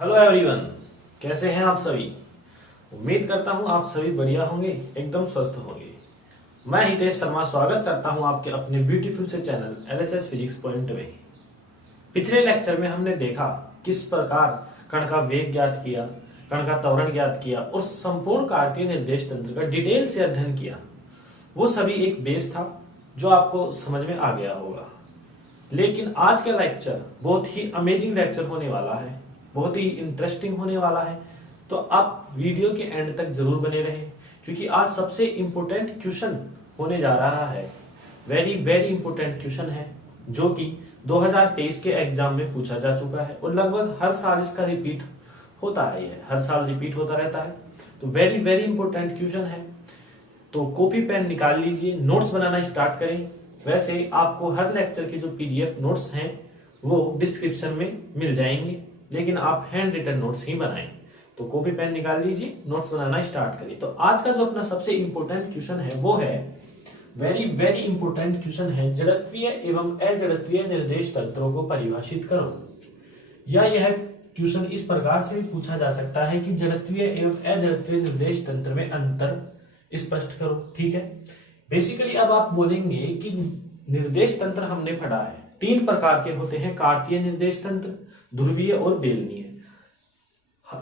Hello everyone, कैसे हैं आप सभी। उम्मीद करता हूं आप सभी बढ़िया होंगे, एकदम स्वस्थ होंगे। मैं हितेश शर्मा स्वागत करता हूं आपके अपने ब्यूटीफुल से चैनल एलएचएस फिजिक्स पॉइंट में। पिछले लेक्चर में हमने देखा किस प्रकार कण का वेग ज्ञात किया, कण का त्वरण ज्ञात किया और संपूर्ण कार्तीय निर्देश तंत्र का डिटेल से अध्ययन किया। वो सभी एक बेस था जो आपको समझ में आ गया होगा। लेकिन आज का लेक्चर बहुत ही अमेजिंग लेक्चर होने वाला है, बहुत ही इंटरेस्टिंग होने वाला है। तो आप वीडियो के एंड तक जरूर बने रहें, क्योंकि आज सबसे इंपॉर्टेंट क्वेश्चन होने जा रहा है। वेरी वेरी इंपॉर्टेंट क्वेश्चन है जो कि 2023 के एग्जाम में पूछा जा चुका है और लगभग हर साल इसका रिपीट होता है, हर साल रिपीट होता रहता है। तो वेरी वेरी इंपॉर्टेंट क्वेश्चन है। तो कॉपी पेन निकाल लीजिए, नोट्स बनाना स्टार्ट करें। वैसे आपको हर लेक्चर के जो पीडीएफ नोट्स हैं वो डिस्क्रिप्शन में मिल जाएंगे, लेकिन आप हैंड रिटन नोट्स ही बनाएं। तो कॉपी पेन निकाल लीजिए, नोट्स बनाना स्टार्ट करिए। तो आज का जो अपना सबसे इंपॉर्टेंट क्वेश्चन है वो है वेरी वेरी इंपॉर्टेंट क्वेश्चन है, जड़त्वीय एवं अजड़त्वीय निर्देश तंत्रों को परिभाषित करो। या यह क्वेश्चन इस प्रकार से भी पूछा जा सकता है कि जड़त्वीय एवं अजड़त्वीय निर्देश तंत्र में अंतर स्पष्ट करो। ठीक है, बेसिकली अब आप बोलेंगे कि निर्देश तंत्र हमने पढ़ा है, तीन प्रकार के होते हैं, कार्तीय निर्देश तंत्र, ध्रुवीय और बेलनीय।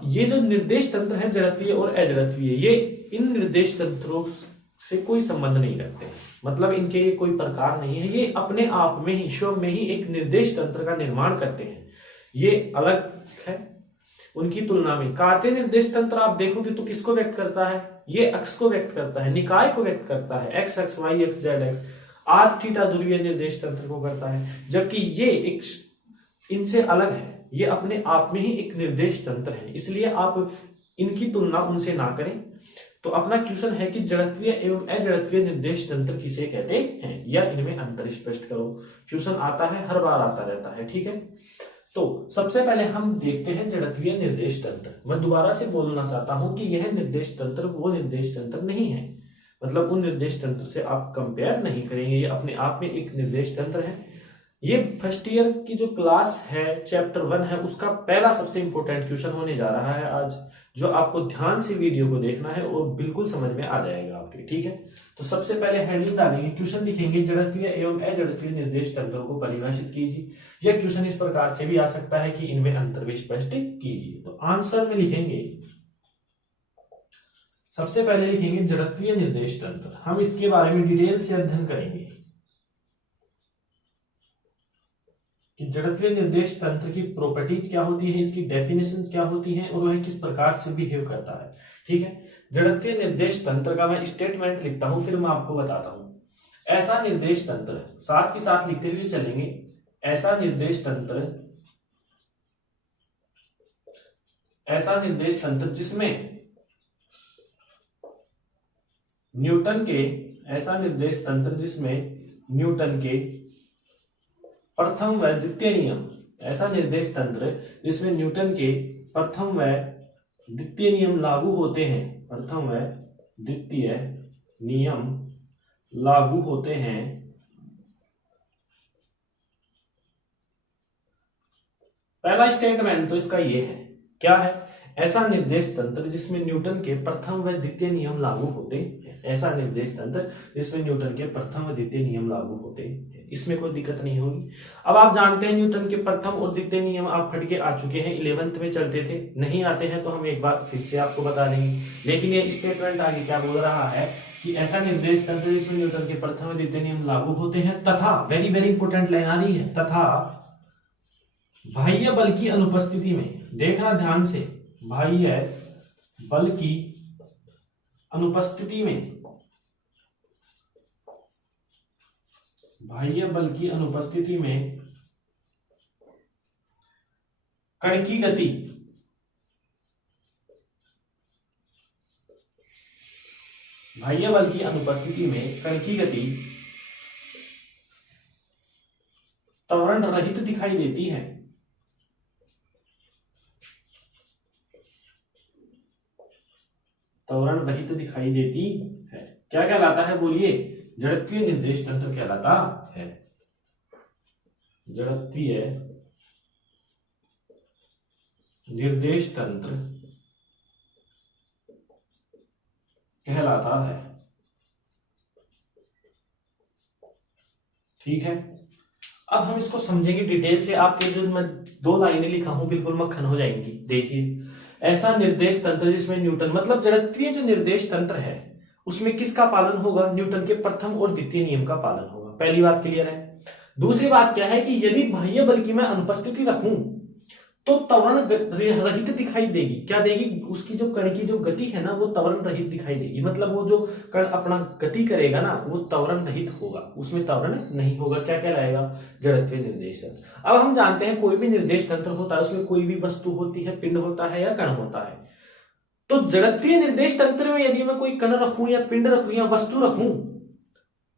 ये जो निर्देश तंत्र है जड़त्वीय और अजड़त्वीय, ये इन निर्देश तंत्रों से कोई संबंध नहीं रखते, मतलब इनके ये कोई प्रकार नहीं है, ये अपने आप में ही स्वयं में ही एक निर्देश तंत्र का निर्माण करते हैं। ये अलग है उनकी तुलना में। कार्तीय निर्देश तंत्र आप देखोगे तो किसको व्यक्त करता है, ये अक्ष को व्यक्त करता है, निकाय को व्यक्त करता है, X X Y X Z X, आध थीटा ध्रुवीय निर्देश तंत्र को करता है। जबकि ये एक इनसे अलग है, ये अपने आप में ही एक निर्देश तंत्र है, इसलिए आप इनकी तुलना उनसे ना करें। तो अपना क्वेश्चन है कि जड़त्वीय एवं अजड़त्वीय निर्देश तंत्र किसे कहते हैं, या इनमें अंतर स्पष्ट करो। क्वेश्चन आता है, हर बार आता रहता है। ठीक है, तो सबसे पहले हम देखते हैं जड़त्वीय निर्देश तंत्र। मैं दोबारा से बोलना चाहता हूं कि यह निर्देश तंत्र वो निर्देश तंत्र नहीं है, मतलब उन निर्देश तंत्र से आप कंपेयर नहीं करेंगे, ये अपने आप में एक निर्देश तंत्र है। ये फर्स्ट ईयर की जो क्लास है, चैप्टर 1 है, उसका पहला सबसे इंपॉर्टेंट क्वेश्चन होने जा रहा है आज, जो आपको ध्यान से वीडियो को देखना है और बिल्कुल समझ में आ जाएगा आपके। ठीक है, तो सबसे पहले हेडिंग डालेंगे, क्वेश्चन लिखेंगे जड़त्वीय एवं अजड़त्वीय निर्देश तंत्रों को परिभाषित कीजिए। यह क्वेश्चन इस प्रकार से भी आ सकता है कि इनमें अंतर भी स्पष्ट कीजिए। तो आंसर में लिखेंगे, सबसे पहले लिखेंगे जड़त्वीय निर्देश तंत्र। हम इसके बारे में डिटेल से अध्ययन करेंगे कि जड़त्वीय निर्देश तंत्र की प्रॉपर्टीज क्या होती है, इसकी डेफिनेशन क्या होती है और वह किस प्रकार से बिहेव करता है। ठीक है, जड़त्वीय निर्देश तंत्र का मैं स्टेटमेंट लिखता हूं, फिर मैं आपको बताता हूं। ऐसा निर्देश तंत्र, साथ के साथ लिखते हुए चलेंगे, ऐसा निर्देश तंत्र जिसमें न्यूटन के, ऐसा निर्देश तंत्र जिसमें न्यूटन के प्रथम व द्वितीय नियम, ऐसा निर्देश तंत्र जिसमें न्यूटन के प्रथम व द्वितीय नियम लागू होते हैं, प्रथम व द्वितीय नियम लागू होते हैं। पहला स्टेटमेंट तो इसका ये है, क्या है, ऐसा निर्देश तंत्र जिसमें न्यूटन के प्रथम व द्वितीय नियम लागू होते हैं। ऐसा निर्देश तंत्र जिसमें न्यूटन के प्रथम व द्वितीय नियम लागू होते हैं, इसमें कोई दिक्कत नहीं होगी। अब आप जानते हैं न्यूटन के प्रथम और द्वितीय नियम आप पढ़ के आ चुके हैं, 11th में चलते थे। नहीं आते हैं तो हम एक बार फिर से आपको बता देंगे। लेकिन ये स्टेटमेंट आगे क्या बोल रहा है कि ऐसा निर्देश तंत्र जिसमें न्यूटन के प्रथम और द्वितीय नियम लागू होते हैं तथा, वेरी वेरी इंपॉर्टेंट लाइन आ रही है, तथा बाह्य बल की अनुपस्थिति में, देखना ध्यान से, बाह्य बल की अनुपस्थिति में, बाह्य बल की अनुपस्थिति में कण की गति, बाह्य बल की अनुपस्थिति में कण की गति त्वरण रहित दिखाई देती है। त्वरण रहित दिखाई देती है। क्या कहलाता है बोलिए, जड़त्वीय निर्देश तंत्र कहलाता है। जड़त्वीय निर्देश तंत्र कहलाता है। ठीक है, अब हम इसको समझेंगे डिटेल से। आपके जो मैं 2 लाइनें लिखा हूं बिल्कुल मक्खन हो जाएंगी। देखिए, ऐसा निर्देश तंत्र जिसमें न्यूटन मतलब जड़त्वीय जो निर्देश तंत्र है उसमें किसका पालन होगा? न्यूटन के प्रथम और द्वितीय नियम का पालन होगा। पहली बात क्लियर है। दूसरी बात क्या है कि यदि बाह्य बल की मैं अनुपस्थिति रखूं तो त्वरण रहित दिखाई देगी। क्या देगी? उसकी जो कण की जो गति है ना वो त्वरण रहित दिखाई देगी। मतलब वो जो कण अपना गति करेगा ना वो त्वरण रहित होगा, उसमें त्वरण नहीं होगा। क्या कहलाएगा? जड़त्वीय निर्देश तंत्र। अब हम जानते हैं कोई भी निर्देश तंत्र होता है उसमें कोई भी वस्तु होती है, पिंड होता है या कण होता है। तो जड़त्वीय निर्देश तंत्र में यदि मैं कोई कण रखूं या पिंड रखूं या वस्तु रखूं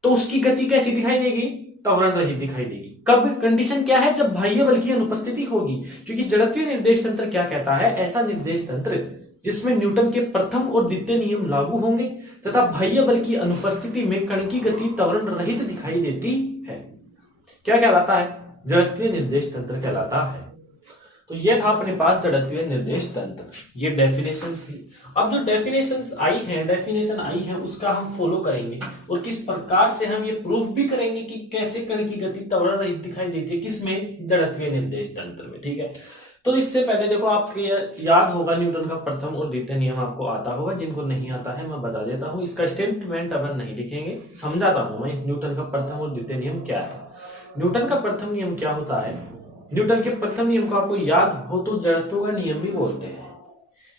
तो उसकी गति कैसी दिखाई देगी? त्वरण रहित दिखाई देगी। कब? कंडीशन क्या है? जब बाह्य बल की अनुपस्थिति होगी। क्योंकि जड़त्वीय निर्देश तंत्र क्या कहता है? ऐसा निर्देश तंत्र जिसमें न्यूटन के प्रथम और द्वितीय नियम लागू होंगे तथा बाह्य बल की अनुपस्थिति में कण की गति त्वरण रहित दिखाई देती है। क्या कहलाता है? जड़त्वीय निर्देश तंत्र कहलाता है। तो ये था अपने पास जड़त्वीय निर्देश तंत्र, ये डेफिनेशन थी। अब जो डेफिनेशन आई है उसका हम फॉलो करेंगे और किस प्रकार से हम ये प्रूफ भी करेंगे कि कैसे कण की गति त्वरण रहित दिखाई देती है, किसमें? जड़त्वीय निर्देश तंत्र में। ठीक है, तो इससे पहले देखो आपको याद होगा न्यूटन का प्रथम और द्वितीय नियम आपको आता होगा। जिनको नहीं आता है मैं बता देता हूं। इसका स्टेटमेंट अपन नहीं लिखेंगे, समझाता हूं मैं न्यूटन का प्रथम और द्वितीय नियम क्या है। न्यूटन का प्रथम नियम क्या होता है? न्यूटन के प्रथम नियम को आपको याद हो तो जड़त्व का नियम भी बोलते हैं।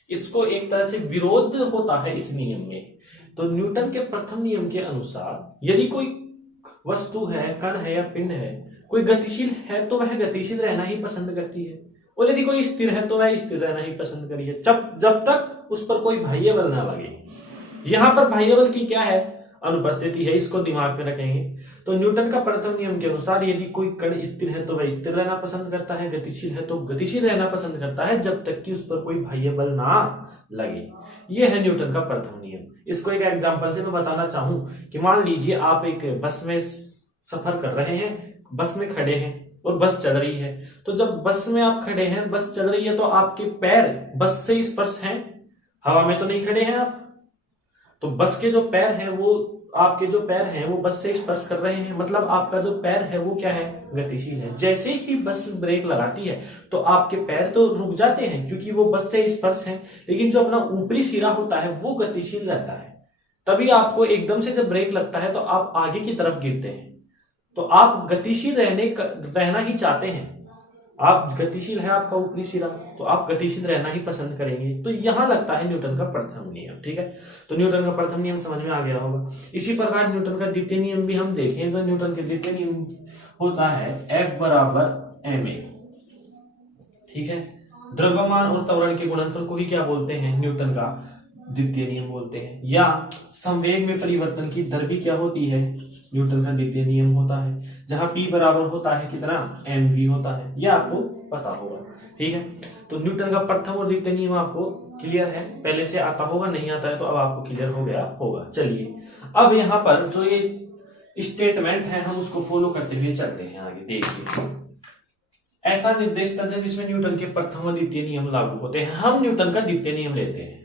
इसको एक तरह से विरोध होता है इस नियम में। तो न्यूटन के प्रथम नियम के अनुसार यदि कोई वस्तु है, कण है या पिंड है, कोई गतिशील है तो वह गतिशील रहना ही पसंद करती है, और यदि कोई स्थिर है तो वह स्थिर रहना ही पसंद करिए जब तक उस पर कोई बाह्य बल ना लगे। यहां पर बाह्य बल की क्या है? अनुपस्थिति है। इसको दिमाग में रखेंगे। तो न्यूटन का प्रथम नियम के अनुसार यदि कोई कण स्थिर है तो वह स्थिर रहना पसंद करता है, गतिशील है तो गतिशील रहना पसंद करता है जब तक कि उस पर कोई बाह्य बल ना लगे। यह है न्यूटन का प्रथम नियम। इसको एक एग्जांपल से मैं बताना चाहूं कि मान लीजिए आप एक बस में सफर कर रहे हैं, बस में खड़े हैं और बस चल रही है। तो जब बस में आप खड़े हैं, बस चल रही है, तो आपके पैर बस से स्पर्श हैं, हवा में तो नहीं खड़े हैं आप। तो बस के जो पैर हैं वो आपके जो पैर हैं वो बस से स्पर्श कर रहे हैं, मतलब आपका जो पैर है वो क्या है? गतिशील है। जैसे ही बस ब्रेक लगाती है तो आपके पैर तो रुक जाते हैं क्योंकि वो बस से स्पर्श है, लेकिन जो अपना ऊपरी सिरा होता है वो गतिशील रहता है। तभी आपको एकदम से जब ब्रेक लगता है तो आप आगे की तरफ गिरते हैं। तो आप गतिशील रहना ही चाहते हैं। आप गतिशील है, आपका ऊपरी सिरा, तो आप गतिशील रहना ही पसंद करेंगे। तो यहां लगता है न्यूटन का प्रथम नियम। ठीक है, तो न्यूटन का प्रथम नियम समझ में आ गया होगा। इसी प्रकार न्यूटन का द्वितीय नियम भी हम देखें तो न्यूटन के द्वितीय नियम होता है F बराबर ma। ठीक है, द्रव्यमान और त्वरण के गुणनफल को ही क्या बोलते हैं? न्यूटन का द्वितीय नियम बोलते हैं। या संवेग में परिवर्तन की दर भी क्या होती है? न्यूटन का द्वितीय नियम होता है। जहां P बराबर होता है कितना? mv होता है। यह आपको पता होगा। ठीक है, तो न्यूटन का प्रथम और द्वितीय नियम आपको क्लियर है, पहले से आता होगा, नहीं आता है तो अब आपको क्लियर हो गया होगा। चलिए, अब यहाँ पर जो ये स्टेटमेंट है हम उसको फॉलो करते हुए चलते हैं आगे। देखिए, ऐसा निर्देश तंत्र जिसमें न्यूटन के प्रथम और द्वितीय नियम लागू होते हैं। हम न्यूटन का द्वितीय नियम लेते हैं।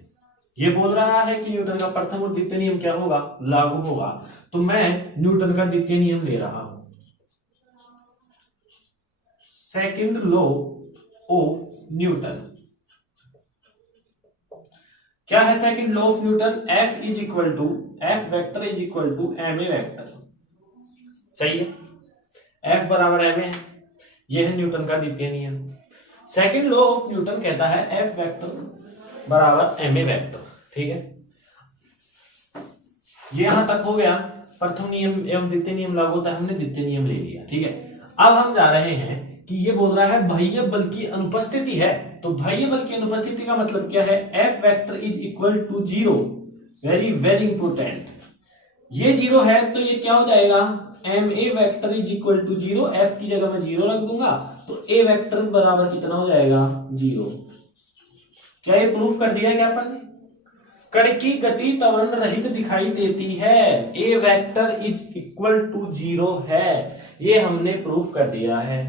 ये बोल रहा है कि न्यूटन का प्रथम और द्वितीय नियम क्या होगा? लागू होगा। तो मैं न्यूटन का द्वितीय नियम ले रहा हूं, सेकंड लॉ ऑफ न्यूटन। क्या है second law of Newton? F is equal to F vector is equal to ma vector. सही है, F बराबर ma है। यह है न्यूटन का द्वितीय नियम। सेकंड लॉ ऑफ न्यूटन कहता है F वेक्टर बराबर ma वेक्टर। ठीक है, ये यहां तक हो गया। प्रथम नियम एवं द्वितीय नियम लागू होता है, हमने द्वितीय नियम ले लिया। ठीक है, अब हम जा रहे हैं कि ये बोल रहा है बाह्य बल की अनुपस्थिति है। तो बाह्य बल की अनुपस्थिति का मतलब क्या है? F vector is equal to 0। Very very important, ये 0 है तो ये क्या हो जाएगा? ma vector is equal to 0। F की जगह मैं 0 रख दूंगा तो a वेक्टर बराबर कितना हो जाएगा? 0। क्या ये प्रूफ कर दिया है क्या अपन ने? कण की गति त्वरण रहित दिखाई देती है, a vector is equal to 0 है। ये हमने प्रूफ कर दिया है।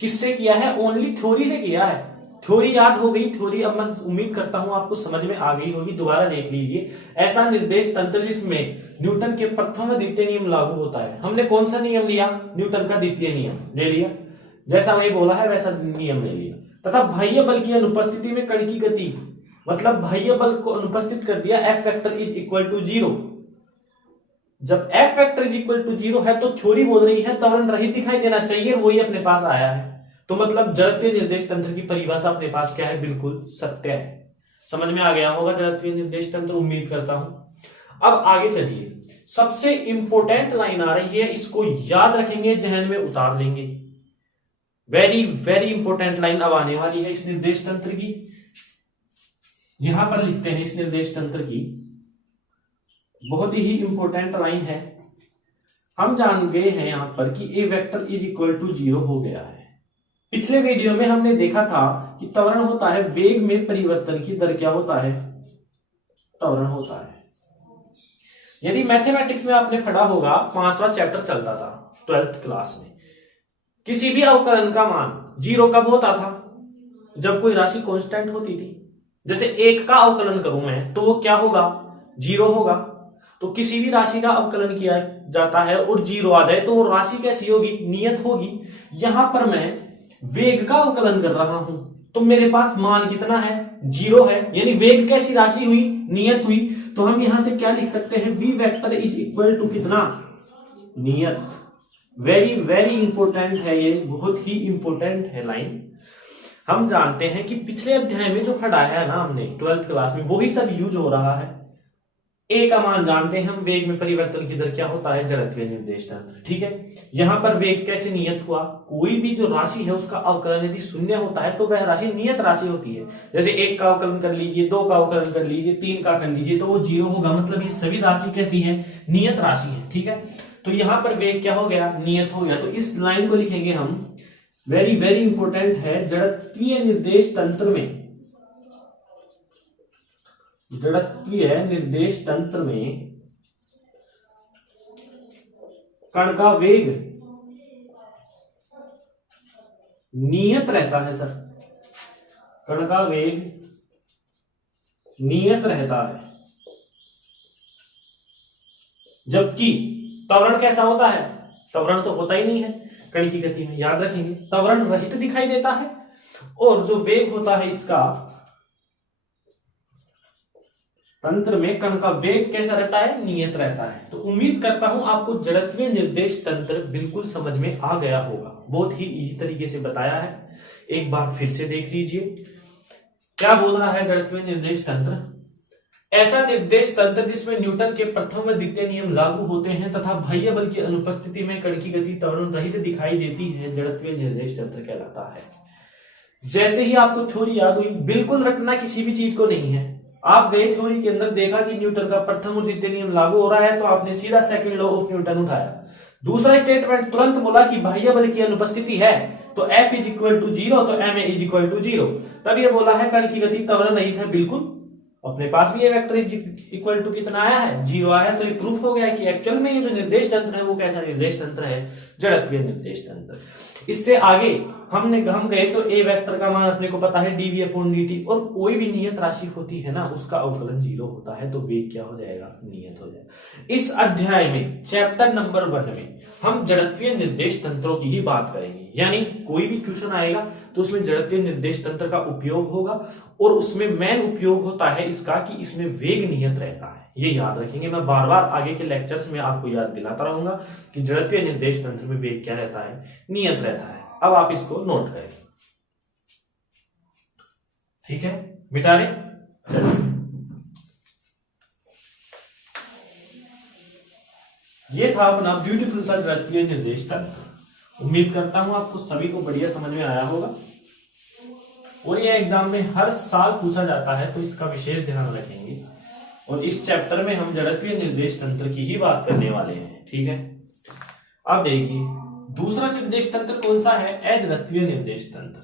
किससे किया है? ओनली थ्योरी से किया है। थ्योरी याद हो गई। थ्योरी अब मैं उम्मीद करता हूं आपको समझ में आ गई होगी। दोबारा देख लीजिए। ऐसा निर्देश तंत्र जिसमें न्यूटन के प्रथम व द्वितीय नियम लागू होता है। हमने कौन सा नियम लिया? न्यूटन का द्वितीय नियम ले लिया, जैसा वही बोला है वैसा नियम ले लिया। तथा बाह्य बल की अनुपस्थिति में कण की गति, मतलब बाह्य बल को अनुपस्थित कर दिया, F vector is equal to 0। जब F vector is equal to 0 है तो थ्योरी बोल रही है त्वरण रहित दिखाई देना चाहिए, वही अपने पास आया है। तो मतलब जड़त्वीय निर्देश तंत्र की परिभाषा अपने पास क्या है? बिल्कुल सत्य है। समझ में आ गया होगा जड़त्वीय निर्देश तंत्र, उम्मीद करता हूं। अब आगे चलिए, सबसे इंपॉर्टेंट लाइन आ रही है, इसको याद रखेंगे, जहन में उतार लेंगे। वेरी वेरी इंपॉर्टेंट लाइन अब आने वाली है इस निर्देश तंत्र की। यहां पर लिखते हैं इस निर्देश तंत्र की, बहुत ही इंपॉर्टेंट लाइन है। हम जान गए हैं यहां पर कि ए वेक्टर इज इक्वल टू 0 हो गया है। पिछले वीडियो में हमने देखा था कि त्वरण होता है वेग में परिवर्तन की दर। क्या होता है? त्वरण होता है। यदि मैथमेटिक्स में आपने पढ़ा होगा, 5वां चैप्टर चलता था 12th क्लास में, किसी भी अवकलन का मान 0 कब होता था? जब कोई राशि कांस्टेंट होती थी। जैसे 1 का अवकलन करूं मैं तो वो क्या होगा? 0 होगा। तो किसी भी राशि का अवकलन किया जाता है और 0 आ जाए तो वो राशि कैसी होगी? नियत होगी। यहां पर मैं वेग का अवकलन कर रहा हूं तो मेरे पास मान कितना है? 0 है। यानी वेग कैसी राशि हुई? नियत हुई। तो हम यहां से क्या लिख सकते हैं? v vector is equal to कितना? नियत। वेरी वेरी इंपॉर्टेंट है ये, बहुत ही इंपॉर्टेंट है लाइन। हम जानते हैं कि पिछले अध्याय में जो पढ़ाया है ना हमने 12th क्लास में, वही सब यूज हो रहा है। ए का मान जानते हैं हम, वेग में परिवर्तन की दर क्या होता है? जड़त्वीय निर्देश तंत्र। ठीक है, यहां पर वेग कैसे नियत हुआ? कोई भी जो राशि है उसका अवकलन यदि शून्य होता है तो वह राशि नियत राशि होती है। जैसे 1 का अवकलन कर लीजिए, 2 का अवकलन कर लीजिए, 3 का कर लीजिए, तो वो 0 होगा। मतलब ये सभी राशि कैसी है? नियत राशि है। ठीक है, तो यहां पर वेग क्या हो गया? नियत हो गया। तो इस लाइन को लिखेंगे हम, वेरी वेरी इंपॉर्टेंट है, जड़त्वीय निर्देश तंत्र में, जड़त्वीय निर्देश तंत्र में कण का वेग नियत रहता है। सर, कण का वेग नियत रहता है, जबकि त्वरण कैसा होता है? त्वरण तो होता ही नहीं है कण की गति में, याद रखेंगे। त्वरण रहित दिखाई देता है और जो वेग होता है इसका तंत्र में, कण का वेग कैसा रहता है? नियत रहता है। तो उम्मीद करता हूं आपको जड़त्वीय निर्देश तंत्र बिल्कुल समझ में आ गया होगा। बहुत ही इजी तरीके से बताया है, एक बार फिर से देख लीजिए। क्या बोल रहा है जड़त्वीय निर्देश तंत्र? ऐसा निर्देश तंत्र जिसमें न्यूटन के प्रथम व द्वितीय नियम लागू होते हैं तथा बाह्य बल की अनुपस्थिति में कण की गति त्वरण रहित दिखाई देती है, जड़त्वीय निर्देश तंत्र कहलाता है। जैसे ही आपको थ्योरी याद हुई, बिल्कुल रटना किसी भी चीज को नहीं है। आप गए थ्योरी के अंदर, देखा कि न्यूटन का प्रथम और द्वितीय नियम लागू हो रहा है तो आपने सीधा सेकंड लॉ ऑफ न्यूटन उठाया। दूसरा स्टेटमेंट तुरंत बोला कि बाह्य बल की अनुपस्थिति है तो F इज इक्वल टू 0 तो ma इज इक्वल टू 0। तब ये बोला है कण की गति त्वरण रहित है। बिल्कुल, अपने पास भी ये वेक्टर इज इक्वल टू कितना आया है? 0 आया है। तो ये प्रूफ हो गया कि एक्चुअल में ये जो निर्देश तंत्र है वो कैसा निर्देश तंत्र है? जड़त्वीय निर्देश तंत्र। इससे आगे हम गए तो ए वेक्टर का मान अपने को पता है dv अपॉन dt, और कोई भी नियत राशि होती है ना उसका अवकलन 0 होता है तो वेग क्या हो जाएगा? नियत हो जाएगा। इस अध्याय में चैप्टर नंबर 1 में हम जड़त्वीय निर्देश तंत्रों की ही बात करेंगे। यानी कोई भी क्वेश्चन आएगा तो उसमें जड़त्वीय निर्देश तंत्र का उपयोग होगा और उसमें मेन उपयोग होता है इसका कि इसमें वेग नियत रहता है। ये याद रखेंगे। मैं बार बार आगे के लेक्चर्स में आपको याद दिलाता रहूंगा कि जड़त्वीय निर्देश तंत्र में वेग क्या रहता है? नियत रहता है। अब आप इसको नोट करें। ठीक है, मिटा रहे? चलिए, ये था अपना ब्यूटीफुल सा जड़त्वीय निर्देश तंत्र। उम्मीद करता हूं आपको सभी को बढ़िया समझ में आया होगा और ये एग्जाम में हर साल पूछा जाता है तो इसका विशेष ध्यान रखेंगे। और इस चैप्टर में हम जड़त्वीय निर्देश तंत्र की ही बात करने वाले हैं। ठीक है, अब देखिए दूसरा निर्देश तंत्र कौन सा है? अजड़त्वीय निर्देश तंत्र।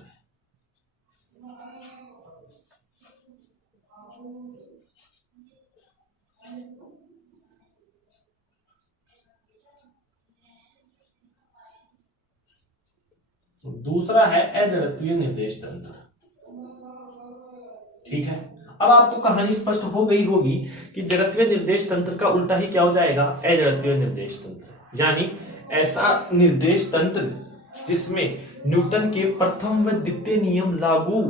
दूसरा है अजड़त्वीय निर्देश तंत्र। ठीक है, अब आपको कहानी स्पष्ट हो गई होगी कि जड़त्वीय निर्देश तंत्र का उल्टा ही क्या हो जाएगा, अजड़त्वीय निर्देश तंत्र, यानी ऐसा निर्देश तंत्र जिसमें न्यूटन के प्रथम व द्वितीय नियम लागू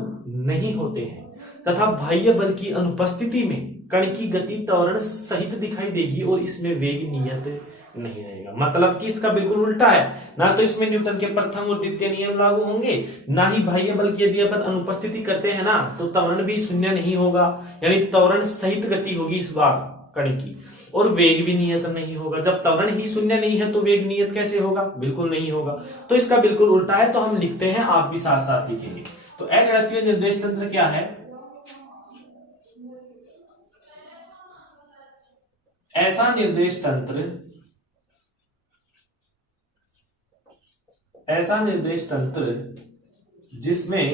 नहीं होते हैं तथा बाह्य बल की अनुपस्थिति में कण की गति त्वरण सहित दिखाई देगी और इसमें वेग नियत नहीं रहेगा। मतलब कि इसका बिल्कुल उल्टा है, ना तो इसमें न्यूटन के प्रथम और द्वितीय नियम लागू होंगे, ना ही बाह्य बल की यदि अपन अनुपस्थिति करते हैं ना तो त्वरण भी शून्य नहीं होगा, यानी त्वरण सहित गति होगी इस बार कण की, और वेग भी नियत नहीं होगा। जब त्वरण ही शून्य नहीं है तो वेग नियत कैसे होगा, बिल्कुल नहीं होगा। तो इसका बिल्कुल उल्टा है, तो हम लिखते हैं, आप भी साथ साथ लिखेंगे। तो अजड़त्वीय निर्देश तंत्र क्या है, ऐसा निर्देश तंत्र जिसमें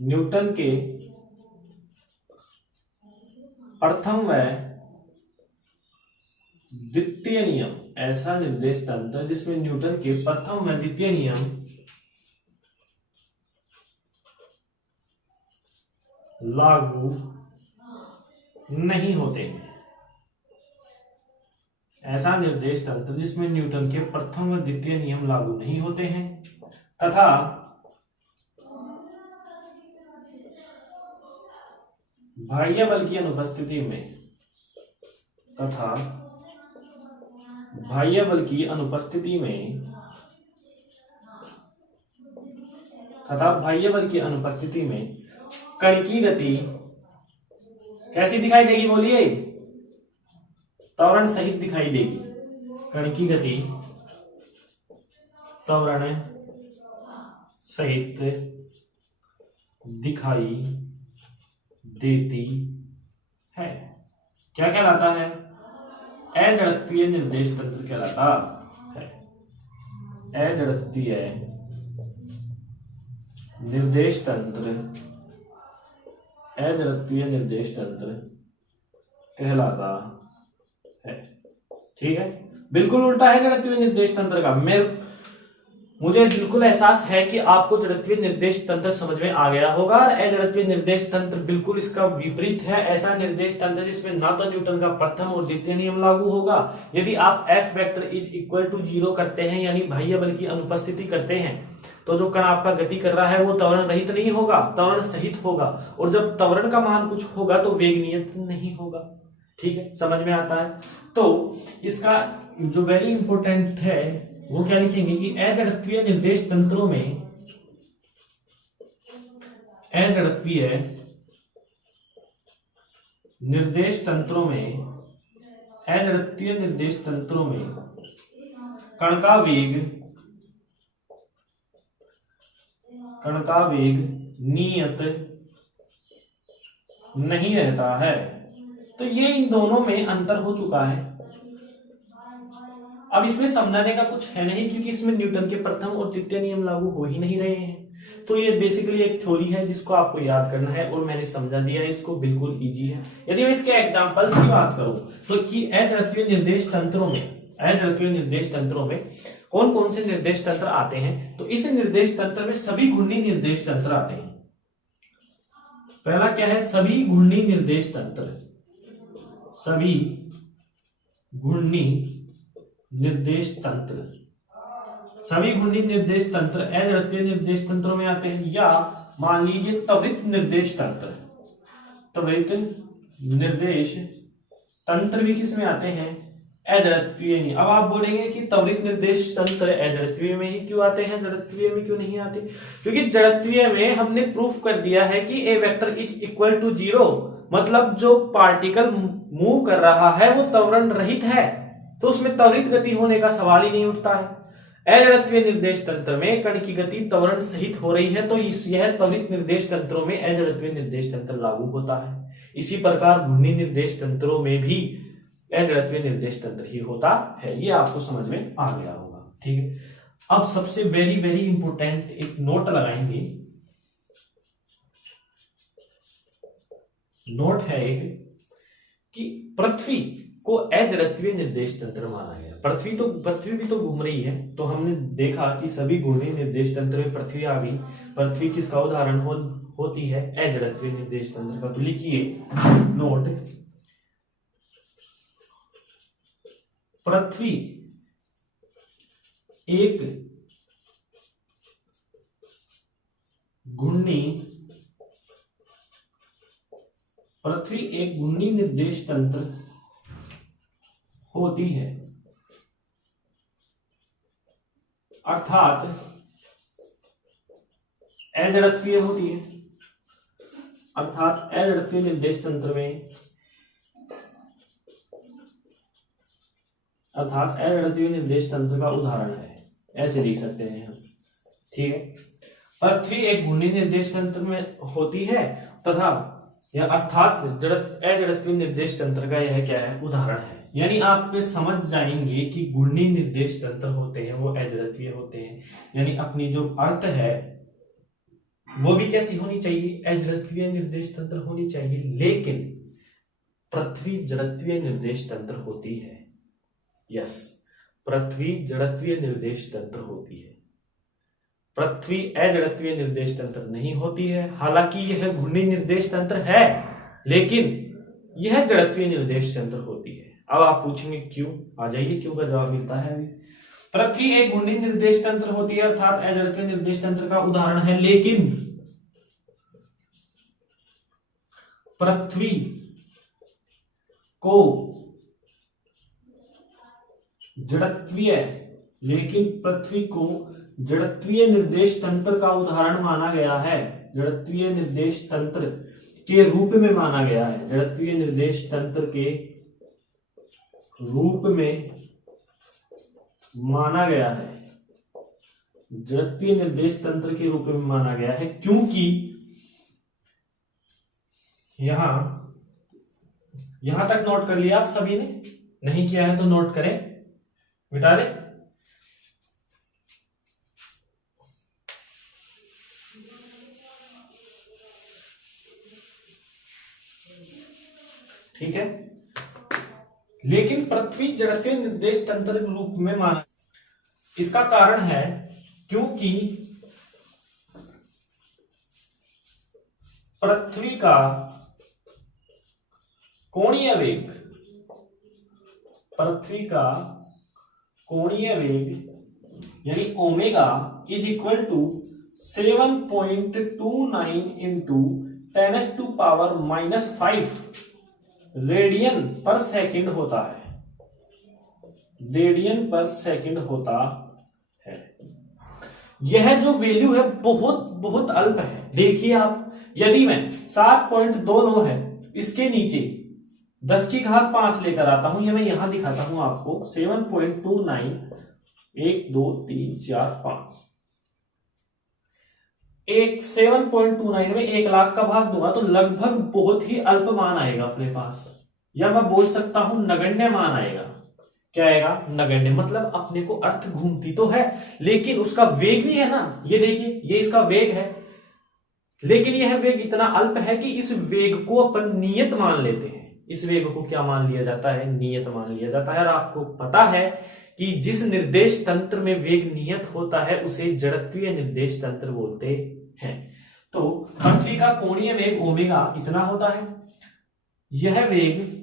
न्यूटन के प्रथम व द्वितीय नियम, ऐसा निर्देश तंत्र जिसमें न्यूटन के प्रथम व द्वितीय नियम लागू नहीं होते हैं। ऐसा निर्देश तंत्र जिसमें न्यूटन के प्रथम व द्वितीय नियम लागू नहीं होते हैं तथा बाह्य बल की अनुपस्थिति में कण की गति कैसी दिखाई देगी, बोलिए, त्वरण सहित दिखाई देगी। कण की गति त्वरण सहित दिखाई देती है। क्या कहलाता है, अजड़त्वीय निर्देश तंत्र कहलाता है। अजड़त्वीय निर्देश तंत्र कहलाता है। ठीक है, बिल्कुल उल्टा है जड़त्वीय निर्देश तंत्र का। मुझे बिल्कुल एहसास है कि आपको जड़त्वीय निर्देश तंत्र समझ में आ गया होगा। अजड़त्वीय निर्देश तंत्र बिल्कुल इसका विपरीत है, ऐसा निर्देश तंत्र जिसमें ना तो न्यूटन का प्रथम और द्वितीय नियम लागू होगा। यदि आप F vector is equal to 0 करते हैं, यानी बाह्य बल की अनुपस्थिति करते हैं, तो जो कण आपका गति कर रहा है वो त्वरण रहित नहीं होगा, त्वरण सहित होगा, और जब त्वरण का मान कुछ होगा तो वेग नियत नहीं होगा। ठीक है, समझ में आता है। तो इसका जो वेरी इंपॉर्टेंट है वो क्या लिखेंगे कि अजड़त्वीय निर्देश तंत्रों में कण का वेग नियत नहीं रहता है। तो ये इन दोनों में अंतर हो चुका है। अब इसमें समझाने का कुछ है नहीं, क्योंकि इसमें न्यूटन के प्रथम और द्वितीय नियम लागू हो ही नहीं रहे हैं। तो ये बेसिकली एक थ्योरी है जिसको आपको याद करना है, और मैंने समझा दिया है इसको, बिल्कुल इजी है। यदि मैं इसके एग्जांपल्स की बात करूं तो कि अजड़त्वीय निर्देश तंत्रों में कौन कौन से निर्देश तंत्र आते हैं, तो इस निर्देश तंत्र में सभी घूर्णी निर्देश तंत्र आते हैं। पहला क्या है, सभी घूर्णी निर्देश तंत्र। सभी घूर्णी निर्देश अजड़त्वीय निर्देश तंत्रों में आते हैं। या मान लीजिए त्वरित निर्देश तंत्र भी किस में आते हैं, अजड़त्वीय में। अब आप बोलेंगे कि त्वरित निर्देश तंत्र अजड़त्वीय में ही क्यों आते हैं, जड़त्वीय में क्यों नहीं आते? क्योंकि जड़त्वीय में हमने प्रूफ कर दिया है कि ए वेक्टर इज इक्वल टू 0, मतलब जो पार्टिकल मूव कर रहा है वो त्वरण रहित है, तो उसमें त्वरित गति होने का सवाल ही नहीं उठता है। अजड़त्वीय निर्देश तंत्र में कण की गति त्वरण सहित हो रही है, तो यह त्वरित निर्देश तंत्रों में अजड़त्वीय निर्देश तंत्र लागू होता है। इसी प्रकार घूर्णी निर्देश तंत्रों में भी अजड़त्वीय निर्देश तंत्र ही होता है। ये आपको समझ में आ गया होगा। ठीक है, अब सबसे वेरी वेरी इंपोर्टेंट एक नोट लगाएंगे। नोट है एक कि पृथ्वी को अजड़त्वीय निर्देश तंत्र माना गया। पृथ्वी भी तो घूम रही है, तो हमने देखा कि सभी घूर्णी निर्देश तंत्र में पृथ्वी आ गई। पृथ्वी किसका उदाहरण होती है? अजड़त्वीय निर्देश तंत्र का। तो लिखिए नोट, पृथ्वी एक घूर्णी निर्देश तंत्र होती है, अर्थात अजड़त्वीय होती है, अर्थात अजड़त्वीय निर्देश तंत्र में अजड़त्वीय निर्देश तंत्र का उदाहरण है। ऐसे लिख सकते हैं हम, ठीक है। पृथ्वी एक घूर्णी निर्देश तंत्र में होती है तथा यह अर्थात अजड़त्वीय निर्देश तंत्र का यह क्या है? उदाहरण है। यानी आप समझ जाएंगे कि घूर्णी निर्देश तंत्र होते हैं वो अजड़त्वीय होते हैं, यानी अपनी जो अर्थ है वो भी कैसी होनी चाहिए? अजड़त्वीय निर्देश तंत्र होनी चाहिए। लेकिन पृथ्वी जड़त्वीय निर्देश तंत्र होती है। यस, पृथ्वी जड़त्वीय निर्देश तंत्र होती है, पृथ्वी अजड़त्वीय निर्देश तंत्र नहीं होती है। हालांकि यह घूर्णी निर्देश तंत्र है, लेकिन यह जड़त्वीय निर्देश तंत्र होती है। अब आप पूछेंगे क्यों? आ जाइए, क्यों का जवाब मिलता है अभी। पृथ्वी एक घूर्णी निर्देश तंत्र होती है, अर्थात अजड़त्वीय निर्देश तंत्र का उदाहरण है, लेकिन पृथ्वी को जड़त्वीय निर्देश तंत्र का उदाहरण माना गया है, जड़त्वीय निर्देश तंत्र के रूप में माना गया है, जड़त्वीय निर्देश तंत्र के रूप में माना गया है, जड़त्वीय निर्देश तंत्र के रूप में माना गया है, क्योंकि यहां तक नोट कर लिया आप सभी ने? नहीं किया है तो नोट करें, मिटा दे। ठीक है। लेकिन पृथ्वी जड़त्वीय निर्देश तंत्र के रूप में माना, इसका कारण है क्योंकि पृथ्वी का कोणीय वेग यानी omega is equal to 7.29 into 10⁻⁻5 radian पर सेकंड होता है, रेडियन पर सेकंड होता है। यह जो वैल्यू है बहुत बहुत अल्प है। देखिए आप, यदि मैं 7.29 है इसके नीचे 10⁵ लेकर आता हूं, या मैं यहां दिखाता हूं आपको 7.29, 1 2 3 4 5, 7.29 में 1 लाख का भाग दूंगा तो लगभग बहुत ही अल्प मान आएगा अपने पास, या मैं बोल सकता हूं नगण्य मान आएगा। क्या आएगा? नगण्य। मतलब अपने को अर्थ घूमती तो है, लेकिन उसका वेग भी है ना। ये देखिए, ये इसका वेग है, लेकिन यह वेग इतना अल्प है कि इस वेग को अपन नियत मान लेते हैं। इस वेग को क्या मान लिया जाता है? नियत मान लिया जाता है। और आपको पता है कि जिस निर्देश तंत्र में वेग नियत होता है उसे जड़त्वीय निर्देश तंत्र बोलते हैं। तो पृथ्वी का कोणीय वेग ओमेगा इतना होता है। यह वेग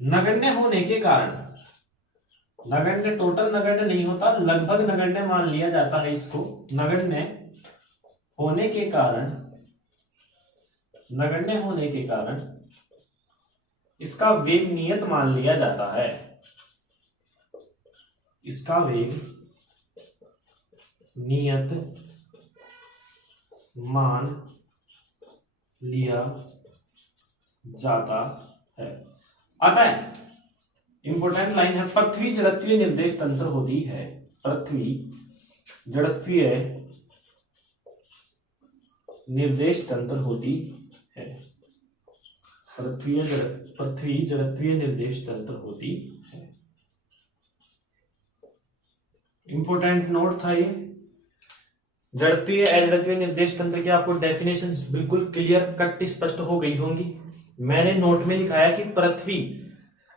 नगण्य होने के कारण, नगण्य टोटल नगण्य नहीं होता, लगभग नगण्य मान लिया जाता है इसको। नगण्य होने के कारण इसका वेग नियत मान लिया जाता है, इसका वेग नियत मान लिया जाता है। अतः इंपोर्टेंट लाइन है, पृथ्वी जड़त्वीय निर्देश तंत्र होती है, पृथ्वी जड़त्वीय निर्देश तंत्र होती है, पृथ्वी जड़त्वीय निर्देश तंत्र होती है। इंपोर्टेंट नोट था ये। जड़त्वीय अजड़त्वीय निर्देश तंत्र की आपको डेफिनेशन बिल्कुल क्लियर कट स्पष्ट हो गई होंगी। मैंने नोट में लिखाया कि पृथ्वी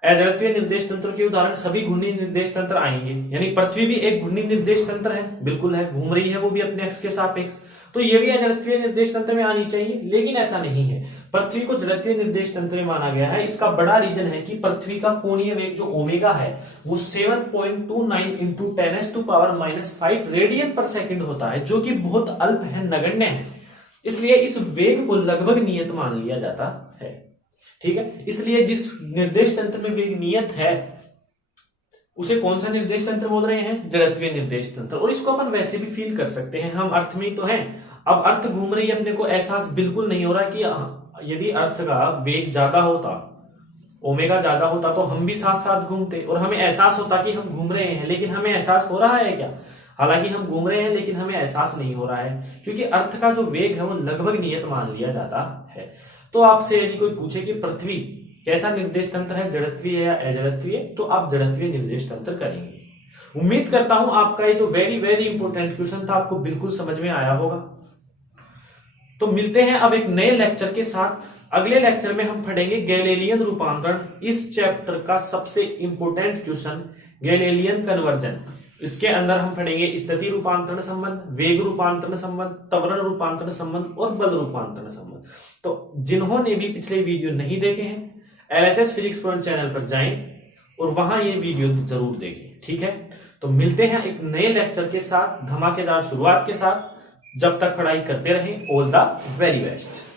अजड़त्वीय निर्देश तंत्र के उदाहरण सभी घूर्णी निर्देश तंत्र आएंगे, यानी पृथ्वी भी एक घूर्णी निर्देश तंत्र है, बिल्कुल है, घूम रही है वो भी अपने अक्ष के सापेक्ष, तो ये भी अजड़त्वीय निर्देश तंत्र में आनी चाहिए। लेकिन ऐसा नहीं है, पृथ्वी को जड़त्वीय निर्देश तंत्र में माना गया है। इसका बड़ा रीजन है कि पृथ्वी का कोणीय वेग जो ओमेगा है वो 7.29 इंटू 10⁻⁵ रेडियन पर सेकंड होता है, जो कि बहुत अल्प है, नगण्य है। इसलिए इस वेग को लगभग नियत मान लिया जाता है। ठीक है, इसलिए जिस निर्देश तंत्र में वेग नियत है उसे कौन सा निर्देश तंत्र बोल रहे हैं? जड़त्वीय निर्देश तंत्र। और इसको अपन वैसे भी फील कर सकते हैं, हम अर्थ में तो हैं। अब अर्थ घूम रही है, अपने को एहसास बिल्कुल नहीं हो रहा कि यदि अर्थ का वेग ज्यादा होता, ओमेगा ज्यादा होता, तो हम भी साथ साथ घूमते और हमें एहसास होता कि हम घूम रहे हैं। लेकिन हमें एहसास हो रहा है क्या? हालांकि हम घूम रहे हैं लेकिन हमें एहसास नहीं हो रहा है, क्योंकि अर्थ का जो वेग है वो लगभग नियत मान लिया जाता है। तो आपसे यदि कोई पूछे कि पृथ्वी कैसा निर्देश तंत्र है, जड़त्वीय या अजड़त्वीय, तो आप जड़त्वीय निर्देश तंत्र करेंगे। उम्मीद करता हूं आपका ये जो वेरी वेरी इंपॉर्टेंट क्वेश्चन था आपको बिल्कुल समझ में आया होगा। तो मिलते हैं अब एक नए लेक्चर के साथ। अगले लेक्चर में हम पढ़ेंगे गैलीलियन रूपांतरण, इस चैप्टर का सबसे इंपॉर्टेंट क्वेश्चन गैलीलियन कन्वर्जन। इसके अंदर हम पढ़ेंगे स्थिति रूपांतरण संबंध, वेग रूपांतरण संबंध, त्वरण रूपांतरण संबंध और बल रूपांतरण संबंध। तो जिन्होंने भी पिछले वीडियो नहीं देखे हैं, LHS फिजिक्स पॉइंट चैनल पर जाएं और वहां ये वीडियो जरूर देखें। ठीक है, तो मिलते हैं एक नए लेक्चर के साथ, धमाकेदार शुरुआत के साथ। जब तक पढ़ाई करते रहें, ऑल द वेरी बेस्ट।